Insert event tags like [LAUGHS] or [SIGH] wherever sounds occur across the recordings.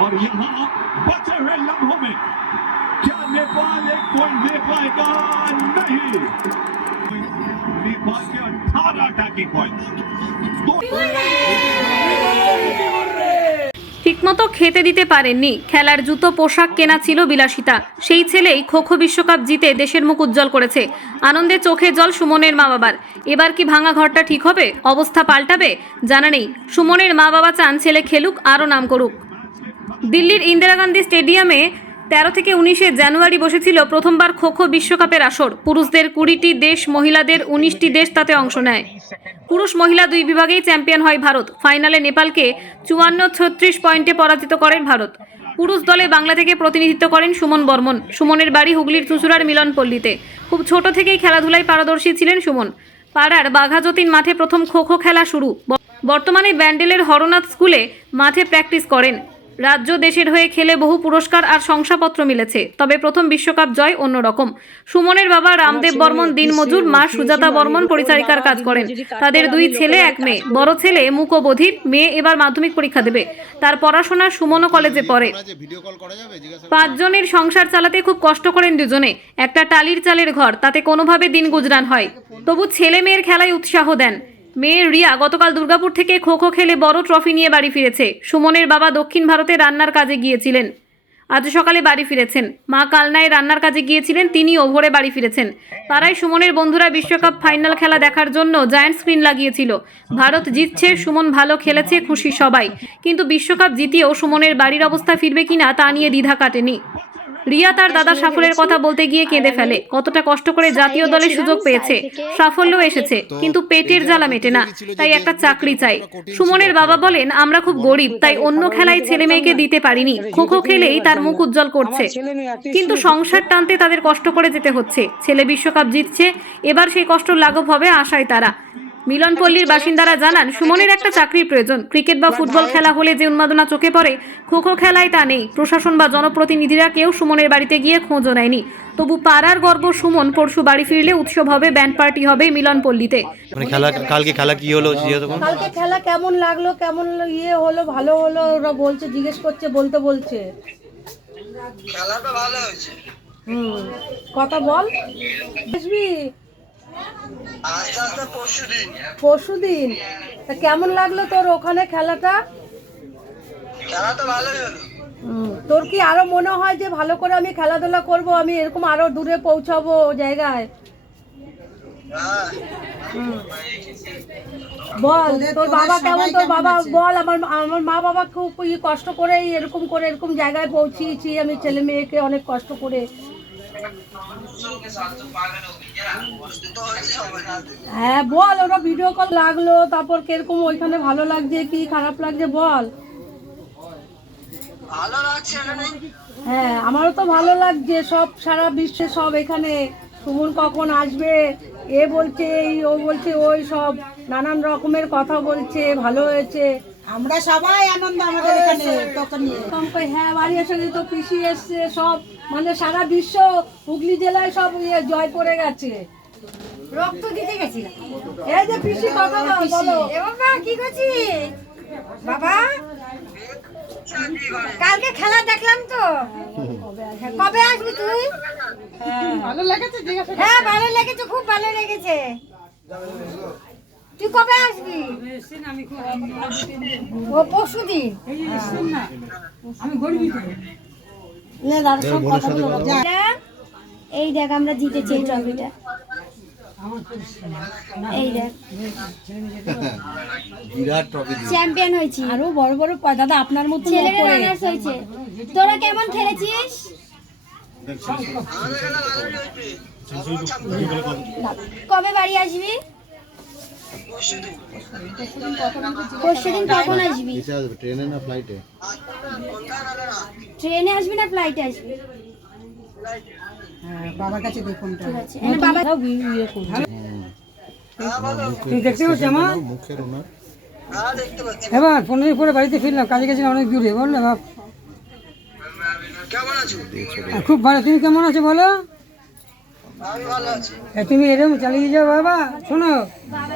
और यहाँ बचे हुए लम्हों में क्या नेपाल एक पॉइंट ले पाएगा नहीं नेपाल के अठारह अटैकिंग ঠিকমতো খেতে দিতে পারেননি খেলার জুতো পোশাক কেনা ছিল বিলাসিতা সেই ছেলেই খো খো বিশ্বকাপ জিতে দেশের মুখ উজ্জ্বল করেছে আনন্দে চোখে জল সুমনের মা বাবার এবার কি ভাঙা ঘরটা ঠিক হবে অবস্থা পাল্টাবে জানা নেই সুমনের মা বাবা চান ছেলে খেলুক আরও নাম করুক দিল্লির ইন্দিরা গান্ধী স্টেডিয়ামে তেরো থেকে উনিশে জানুয়ারি বসেছিল প্রথমবার খো খো বিশ্বকাপের আসর। পুরুষদের কুড়িটি দেশ, মহিলাদের উনিশটি দেশ তাতে অংশ নেয়। পুরুষ মহিলা দুই বিভাগেই চ্যাম্পিয়ন হয় ভারত। ফাইনালে নেপালকে চুয়ান্ন ছত্রিশ পয়েন্টে পরাজিত করেন ভারত। পুরুষ দলে বাংলা থেকে প্রতিনিধিত্ব করেন সুমন বর্মন। সুমনের বাড়ি হুগলির চুচুড়ার মিলনপল্লীতে। খুব ছোট থেকেই খেলাধুলায় পারদর্শী ছিলেন সুমন। পাড়ার বাঘাযতীন মাঠে প্রথম খো খো খেলা শুরু। বর্তমানে ব্যান্ডেলের হরনাথ স্কুলে মাঠে প্র্যাকটিস করেন। রাজ্য দেশের হয়ে খেলে বহু পুরস্কার আর শংসাপত্র মিলেছে তবে প্রথম বিশ্বকাপ জয় অন্যরকম। সুমনের বাবা রামদেব বর্মন দিনমজুর মা সুজাতা বর্মন পরিচারিকার কাজ করেন। তাদের দুই ছেলে এক মেয়ে। বড় ছেলে মুকবধির মেয়ে এবার মাধ্যমিক পরীক্ষা দেবে। তার পড়াশোনা সুমন কলেজে পড়ে। পাঁচজনের সংসার চালাতে খুব কষ্ট করেন দুজনে। একটা টালির চালের ঘর তাতে কোনোভাবে দিন গুজরান হয়। তবু ছেলে মেয়ের খেলায় উৎসাহ দেন। মেয়ের রিয়া গতকাল দুর্গাপুর থেকে খো খো খেলে বড় ট্রফি নিয়ে বাড়ি ফিরেছে। সুমনের বাবা দক্ষিণ ভারতে রান্নার কাজে গিয়েছিলেন। আজ সকালে বাড়ি ফিরেছেন। মা কালনায় রান্নার কাজে গিয়েছিলেন, তিনি ওভরে বাড়ি ফিরেছেন। পাড়ায় সুমনের বন্ধুরা বিশ্বকাপ ফাইনাল খেলা দেখার জন্য জায়ান্ট স্ক্রিন লাগিয়েছিল। ভারত জিতছে, সুমন ভালো খেলেছে, খুশি সবাই। কিন্তু বিশ্বকাপ জিতিয়েও সুমনের বাড়ির অবস্থা ফিরবে কিনা তা নিয়ে দ্বিধা কাটেনি। রিয়া তার দাদার সাফল্যের কথা বলতে গিয়ে কেঁদে ফেলে। কতটা কষ্ট করে জাতীয় দলে সুযোগ পেয়েছে। সাফল্য এসেছে কিন্তু পেটের জ্বালা মেটে না। তাই একটা চাকরি চাই। সুমনের বাবা বলেন আমরা খুব গরিব তাই অন্য খেলায় ছেলে মেয়েকে দিতে পারিনি। খো খো খেলেই তার মুখ উজ্জ্বল করছে। কিন্তু সংসার টানতে তাদের কষ্ট করে যেতে হচ্ছে। ছেলে বিশ্বকাপ জিতছে এবার সেই কষ্ট লাঘব হবে আশায় তারা। মিলনপল্লীর বাসিন্দারা জানান সুমনের একটা চাকরির প্রয়োজন। ক্রিকেট বা ফুটবল খেলা হলে যে উন্মাদনা চোখে পড়ে খো খো খেলায় তা নেই। প্রশাসন বা জনপ্রতিনিধিরা কেউ সুমনের বাড়িতে গিয়ে খোঁজও নেয়নি। তবু পাড়ার গর্ব সুমন পরশু বাড়ি ফিরলে উৎসব হবে ব্যান্ড পার্টি হবে মিলনপল্লীতে। মানে খেলা কালকে খেলা কি হলো কালকে খেলা কেমন লাগল কেমন ইয়ে হলো ভালো হলো ওরা বলছে জিজ্ঞেস করছে বলতে বলছে। খেলাটা ভালো হয়েছে। হুম কথা বল। আসবি পরশু দিন তা কেমন লাগল তোর ওখানে খেলাটা? তোর কি আরও মনে হয় যে ভালো করে আমি খেলাধুলা করব আমি এরকম আরও দূরে পৌঁছাবো জায়গায়? হ্যাঁ। বল তোর বাবা কেমন? তোর বাবা বল আমার আমার মা বাবা খুব ই কষ্ট করে এরকম করে এরকম জায়গায় পৌঁছিয়েছি আমি ছেলে মেয়েকে অনেক কষ্ট করে। হ্যাঁ বল ওরা ভিডিও কল লাগল তারপর কীরকম ওইখানে ভালো লাগছে কি খারাপ লাগছে বল। হ্যাঁ আমারও তো ভালো লাগছে সব সারা বিশ্বে সব এখানে। সুমন কখন আসবে? এ বলছে এই ও বলছে ওই সব নানান রকমের কথা বলছে ভালো হয়েছে। আমরা সবাই আনন্দ আমাদের এখানে তোকে নিয়ে। হ্যাঁ বাড়ি এসে তো পিসি এসছে সব মানে সারা বিশ্ব হুগলি জেলায় সব ইয়ে জয় পড়ে গেছে। রক্ত দিতে গেছিলাম এই যে পিসি কথা বল, বলো এ বাবা কি করছিস? বাবা কালকে খেলা দেখলাম তো। কবে আসবি তুই? ভালো লেগেছে হ্যাঁ ভালো লেগেছে খুব ভালো লেগেছে। তুই কবে আসবি? ও পরশু দিন? এই দেখ আমরা জিতেছি এই ট্রফিটা। এই দেখ। [LAUGHS] বিরাট ট্রফি চ্যাম্পিয়ন হয়েছি। আরও বড় বড় দাদা আপনার মতো ছেলেরা রানার্স হয়েছে। তোরা কেমন খেলেছিস? কবে বাড়ি আসবি? পরশু দিন পরশু কখন আসবি? কিসে আসবে ট্রেনে না ফ্লাইটে ট্রেনে আসবি না ফ্লাইটে আসবি? বাবার কাছে দেখুন ঠিক আছে এনে বাবা তুই দেখতে পাচ্ছি আমার মুখের ওনার হ্যাঁ দেখতে এবার পনেরো পরে বাড়িতে ফিরলাম কাজে গেছিলাম অনেক দূরে বললে বাপ। খুব ভালো তুমি কেমন আছো বলো? তুমি এরকম চালিয়ে যাও বাবা। শোনো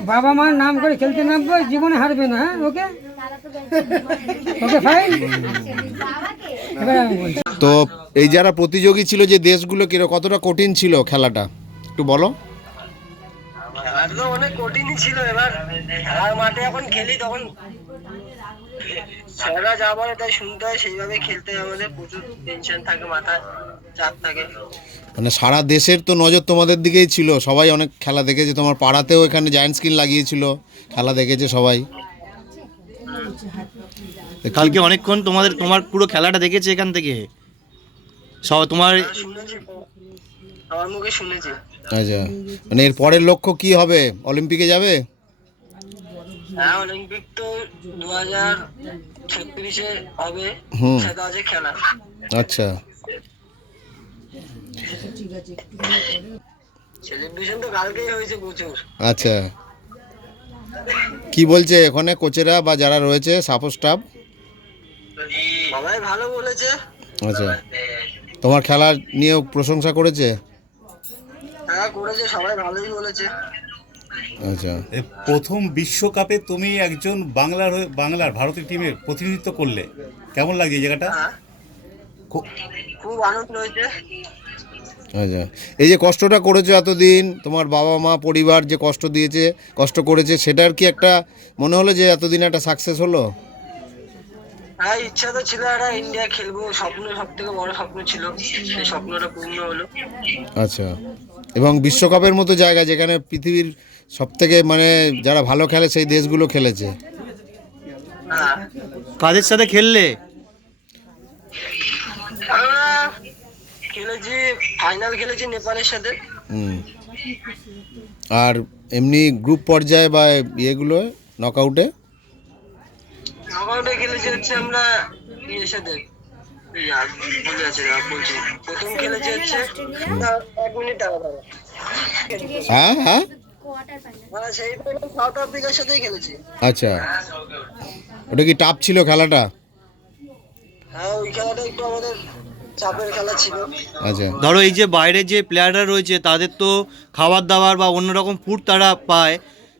বাবা মার নাম করে খেলতে নামবো জীবনে হারবে না হ্যাঁ ওকে? তো এই যারা প্রতিযোগী ছিল যে দেশগুলো কীরকম কতটা কঠিন ছিল খেলাটা? একটু বলো। খেলাটা তো অনেক কঠিনই ছিল এবার। খেলার মাঠে এখন খেলি তখন স্যাররা যা বলে তাই শুনতে হয় সেইভাবে খেলতে হয় আমাদের। প্রচুর টেনশন থাকে মাথায় চাপ থাকে। মানে সারা দেশের তো নজর তোমাদের দিকেই ছিল। সবাই অনেক খেলা দেখেছে। তোমার পাড়াতেও এখানে জায়ান্ট স্ক্রিন লাগিয়েছিল। খেলা দেখেছে সবাই। কালকে অনেকক্ষণ তোমাদের তোমার পুরো খেলাটা দেখেছে এখান থেকে? সব তোমার আমার মুখে শুনেছি। আচ্ছা। মানে এর পরের লক্ষ্য কি হবে? অলিম্পিকে যাবে? হ্যাঁ অলিম্পিক তো দু হাজার ছত্রিশে হবে। সেটা আছে খেলা। আচ্ছা। সেলিব্রেশন তো কালকেই হয়েছে প্রচুর। আচ্ছা। কি বলছে ওখানে কোচেরা বা যারা রয়েছে সাপোর্ট স্টাফ? সবাই ভালো বলেছে। আচ্ছা। তোমার খেলা নিয়েও প্রশংসা করেছে? হ্যাঁ করেছে সবাই ভালোই বলেছে। আচ্ছা। এ প্রথম বিশ্বকাপে তুমি একজন বাংলার হয়ে বাংলার ভারতীয় টিমের প্রতিনিধিত্ব করলে। কেমন লাগছে এই জায়গাটা? হ্যাঁ। খুব আনন্দ হয়েছে। আচ্ছা। এই যে কষ্টটা করেছ এতদিন তোমার বাবা মা পরিবার যে কষ্ট দিয়েছে কষ্ট করেছে সেটার কি একটা মনে হলো যে এতদিন একটা সাকসেস হলো? হ্যাঁ ইচ্ছা তো ছিল একটা ইন্ডিয়া খেলব স্বপ্ন সব থেকে বড় স্বপ্ন ছিল সেই স্বপ্নটা পূর্ণ হলো। আচ্ছা। এবং বিশ্বকাপের মতো জায়গা যেখানে পৃথিবীর সব থেকে মানে যারা ভালো খেলে সেই দেশগুলো খেলেছে। কাদের সাথে খেললে? খেলেছি ফাইনাল খেলেছি নেপালের সাথে। হুম। আর এমনি গ্রুপ পর্যায়ে বা ইয়েগুলো নকআউটে নকআউটে খেলেছি হচ্ছে আমরা ইয়ের সাথে। এই আছে বলছি। প্রথম খেলেছি হচ্ছে এক মিনিট দাঁড়া দাঁড়া। হ্যাঁ হ্যাঁ। সেই সাউথ আফ্রিকার সাথেই খেলেছি। আচ্ছা। ওটা কি টাফ ছিল খেলাটা? হ্যাঁ ওই খেলাটা একটু আমাদের চাপের খেলা ছিল। আচ্ছা। ধরো এই যে বাইরে যে প্লেয়াররা রয়েছে তাদের তো খাবার দাবার বা অন্যরকম ফুড তারা পায়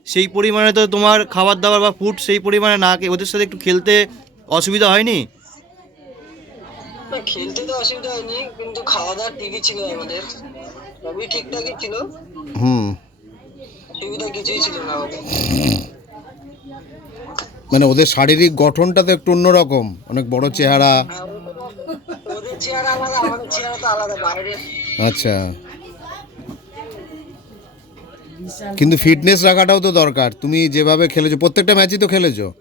সেই পরিমাণে তো তোমার খাবার দাবার বা ফুড সেই পরিমাণে না খেয়ে ওদের সাথে একটু খেলতে অসুবিধা হয়নি? না, খেলতে তো অসুবিধা হয়নি কিন্তু খাওয়া দাওয়া ঠিকই ছিল আমাদের। সবই ঠিকঠাকই ছিল। হুম। অসুবিধা কিছুই ছিল না আমাদের। মানে ওদের শারীরিক গঠনটা তো একটু অন্যরকম অনেক বড় চেহারা। ওদের- ওদের চেহারা আলাদা আমাদের চেহারা তো আলাদা বাইরে আচ্ছা। কিন্তু ফিটনেস রাখাটাও তো দরকার। তুমি যেভাবে খেলেছো প্রত্যেকটা ম্যাচই তো খেলেছো।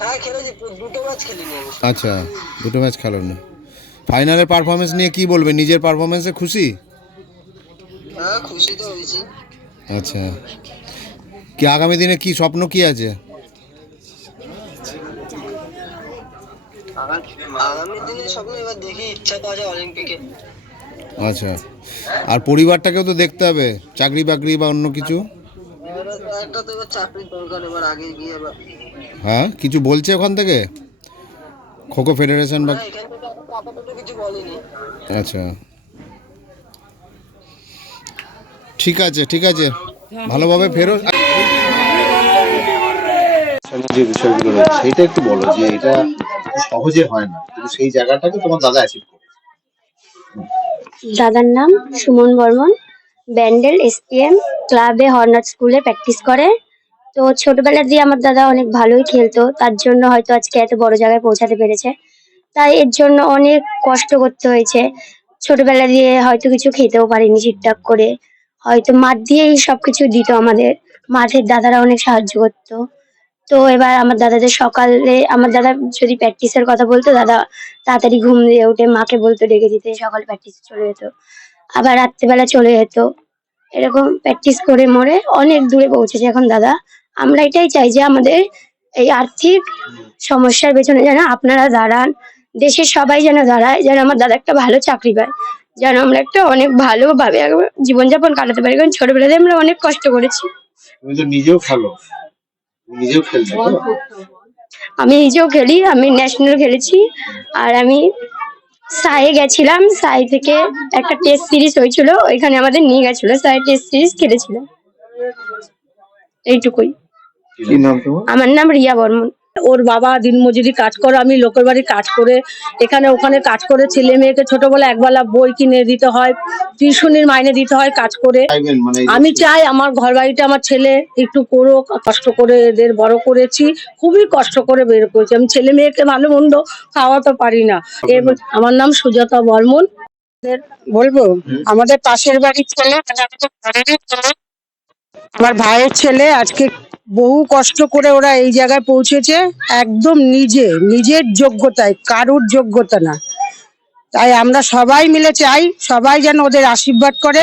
হ্যাঁ দুটো ম্যাচ খেলিনি আচ্ছা দুটো ম্যাচ খেলো না ফাইনালের পারফরমেন্স নিয়ে কি বলবে? নিজের পারফরমেন্সে খুশি? হ্যাঁ আচ্ছা। কি আগামী দিনে কি স্বপ্ন কি আছে? আগামী আগামী দিনে স্বপ্ন এবার দেখি ইচ্ছা তো আছে অলিম্পিকে। আচ্ছা। আর পরিবারটাকেও তো দেখতে হবে চাকরি বাকরি বা অন্য কিছু? একটা তো এবার দরকার এবার আগে গিয়ে এবার হ্যাঁ কিছু বলছে ওখান থেকে? খোখো ফেডারেশন বা কিছু বলেনি। আচ্ছা। ঠিক আছে ঠিক আছে। ভালোভাবে ফেরো। যে বিষয়গুলো রয়েছে সেটা একটু বলো যে এটা সহজে হয় না কিন্তু সেই জায়গাটাকে তোমার দাদা অ্যাচিভ করে দাদার নাম সুমন বর্মন। ব্যান্ডেল এসপিএম ক্লাবে হর্নাট স্কুলে প্র্যাকটিস করে। তো ছোটবেলা দিয়ে আমার দাদা অনেক ভালোই খেলতো, তার জন্য হয়তো আজকে এত বড় জায়গায় পৌঁছাতে পেরেছে। তাই এর জন্য অনেক কষ্ট করতে হয়েছে। ছোটবেলা দিয়ে হয়তো কিছু খেতেও পারিনি ঠিকঠাক করে। হয়তো মাঠ দিয়েই সবকিছু দিত আমাদের। মাঠের দাদারা অনেক সাহায্য করতো। তো এবার আমার দাদাদের সকালে, আমার দাদা যদি প্র্যাকটিসের কথা বলতো, দাদা তাড়াতাড়ি ঘুম দিয়ে উঠে মাকে বলতো, ডেকে দিতে। সকাল প্র্যাকটিস চলে যেত। আবার রাত্রিবেলা চলে যেত। এরকম প্র্যাকটিস করে মরে অনেক দূরে পৌঁছেছে এখন দাদা। আমরা এটাই চাই যে আমাদের এই আর্থিক সমস্যার পেছনে যেন আপনারা দাঁড়ান। দেশের সবাই যেন দাঁড়ায় যেন আমার দাদা একটা ভালো চাকরি পায়। যেন আমরা একটা অনেক ভালোভাবে জীবনযাপন কাটাতে পারি। কারণ ছোটবেলাতে আমরা অনেক কষ্ট করেছি। নিজেও খেলো। নিজেও খেলছো আমি নিজেও খেলি আমি ন্যাশনাল খেলেছি। আর আমি সায়ে গেছিলাম। সাই থেকে একটা টেস্ট সিরিজ হয়েছিল ওইখানে আমাদের নিয়ে গেছিল। সাই টেস্ট সিরিজ খেলেছিলাম এইটুকুই। আমার নাম রিয়া বর্মন। ওর বাবা দিনমজুরি কাজ করে আমি লোকের বাড়ি কাজ করে এখানে ওখানে কাজ করে ছেলে মেয়েকে ছোটবেলা একবেলা বই কিনে দিতে হয় টিউশনির মাইনে দিতে হয় কাজ করে। মানে আমি চাই আমার ঘর বাড়িটা আমার ছেলে একটু করো কষ্ট করে এদের বড় করেছি খুবই কষ্ট করে বের করেছি। আমি ছেলে মেয়েকে ভালো মন্দ খাওয়াতে পারি না। এবার আমার নাম সুজাতা বর্মন। বলব আমাদের পাশের বাড়ির ছেলে মানে আমাদের ঘরেরই ছেলে আমার ভাইয়ের ছেলে আজকে বহু কষ্ট করে ওরা এই জায়গায় পৌঁছেছে একদম নিজে নিজের যোগ্যতায় কারুর যোগ্যতা না। তাই আমরা সবাই মিলে চাই সবাই যেন ওদের আশীর্বাদ করে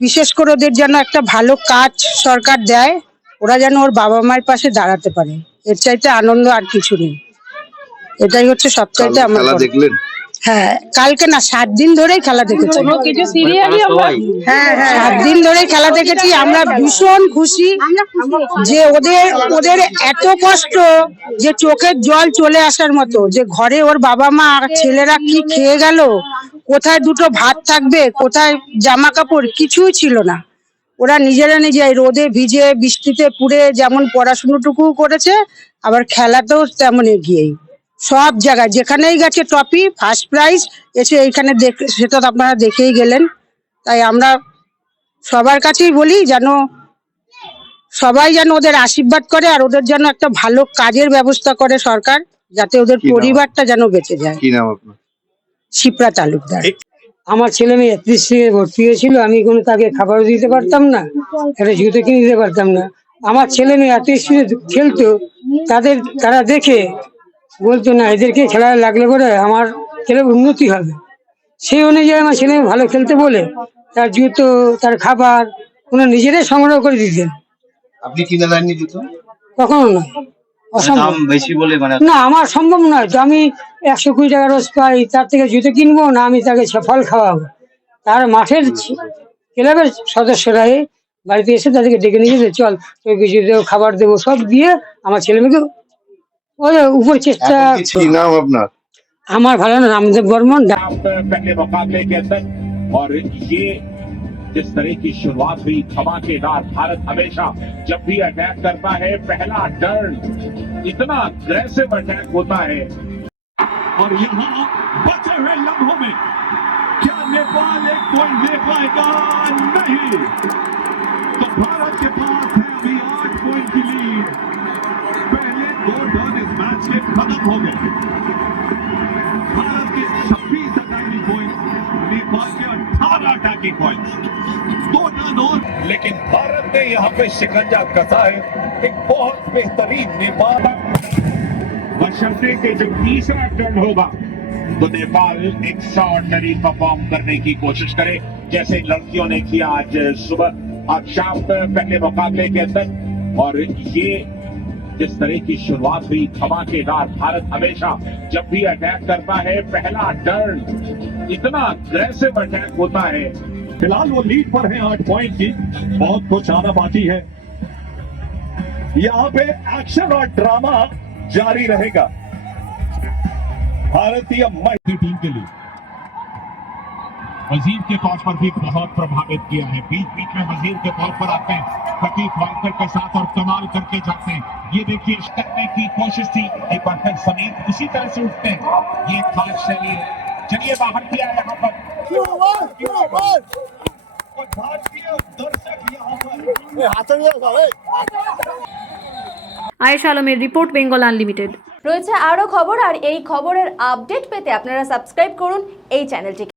বিশেষ করে ওদের যেন একটা ভালো কাজ সরকার দেয় ওরা যেন ওর বাবা মায়ের পাশে দাঁড়াতে পারে। এর চাইতে আনন্দ আর কিছু নেই। এটাই হচ্ছে সবচাইতে আমার দেখলেন? হ্যাঁ কালকে না সাত দিন ধরেই খেলা দেখেছি। হ্যাঁ হ্যাঁ সাত দিন ধরেই খেলা দেখেছি। আমরা ভীষণ খুশি যে ওদের ওদের এত কষ্ট যে চোখের জল চলে আসার মতো যে ঘরে ওর বাবা মা আর ছেলেরা কি খেয়ে গেল কোথায় দুটো ভাত থাকবে কোথায় জামা কাপড় কিছুই ছিল না। ওরা নিজেরা নিজে রোদে ভিজে বৃষ্টিতে পুড়ে যেমন পড়াশুনোটুকু করেছে আবার খেলাতেও তেমন এগিয়েই। সব জায়গায় যেখানেই গেছে ট্রফি ফার্স্ট প্রাইজ এসে এইখানে দেখ সেটা তো আপনারা দেখেই গেলেন। তাই আমরা সবার কাছেই বলি যেন সবাই যেন ওদের আশীর্বাদ করে আর ওদের যেন একটা ভালো কাজের ব্যবস্থা করে সরকার যাতে ওদের পরিবারটা যেন বেঁচে যায়। কি নাম আপনার? শিপ্রা তালুকদার। আমার ছেলে মেয়ে একত্রিশ থেকে ভর্তি হয়েছিল আমি কোনো তাকে খাবারও দিতে পারতাম না একটা জুতো কিনে দিতে পারতাম না। আমার ছেলে মেয়ে এত স্পিডে খেলতো তাদের তারা দেখে বলতো না এদেরকে খেলায় লাগলে পরে আমার ছেলের উন্নতি হবে। সেই অনুযায়ী আমার ছেলে ভালো খেলতে বলে তার জুতো তার খাবার ওনারা নিজেরাই সংগ্রহ করে দিতেন আপনি কিনে দেননি জুতো? কখনো না অসম্ভব। বেশি বলে মানে না আমার সম্ভব নয়। তো আমি একশো কুড়ি টাকা রোজ পাই তার থেকে জুতো কিনবো না আমি তাকে ফল খাওয়াবো? তার মাঠের ক্লাবের সদস্যরা বাড়িতে এসে তাদেরকে ডেকে নিয়ে যেতে চল তোর কিছু দেবো খাবার দেবো সব দিয়ে আমার ছেলে মেয়েকে ওই উপর চেষ্টা এখন কি- কি নাম আপনার আমার ভালো না রামদেব বর্মন ডা- पहले मुकाबले के अंदर और ये जिस तरह की शुरुआत हुई धमाकेदार भारत हमेशा जब भी अटैक करता है पहला टर्न इतना अग्रेसिव अटैक होता है और यहाँ बचे हुए लम्हों में क्या नेपाल एक पॉइंट ले पाएगा नहीं खत्म हो गए भारत के 26 अटैकिंग पॉइंट्स नेपाल के 18 अटैकिंग पॉइंट्स दो रन और। लेकिन भारत ने यहाँ पे शिकंजा कसा है एक बहुत बेहतरीन नेपाल। बशर्ते के जब तीसरा टर्न होगा तो नेपाल एक्स्ट्रा ऑर्डनरी परफॉर्म करने की कोशिश करे जैसे लड़कियों ने किया आज सुबह। आज शाम पहले मुकाबले के अंदर और ये जिस तरह की शुरुआत हुई, धमाकेदार भारत हमेशा जब भी अटैक करता है, पहला टर्न इतना अग्रेसिव अटैक होता है। फ़िलहाल वो लीड पर है आठ पॉइंट की। बहुत कुछ आना बाकी है। यहाँ पे एक्शन और ड्रामा जारी रहेगा। भारतीय महिला टीम के लिए। वजीर के तौर पर भी बहुत प्रभावित किया है बीच बीच में वजीर के तौर पर आते हैं फकीर वाइकर के साथ और कमाल करके जाते हैं ये देखिए इस करने की कोशिश थी एक बार फिर समीर उसी तरह से उठते हैं ये खास शैली है चलिए बाहर किया यहाँ पर और भारतीय दर्शक यहाँ पर আয়েশা আলমের রিপোর্ট বেঙ্গল আনলিমিটেড রয়েছে আরও খবর আর এই খবরের আপডেট পেতে আপনারা সাবস্ক্রাইব করুন এই চ্যানেলটিকে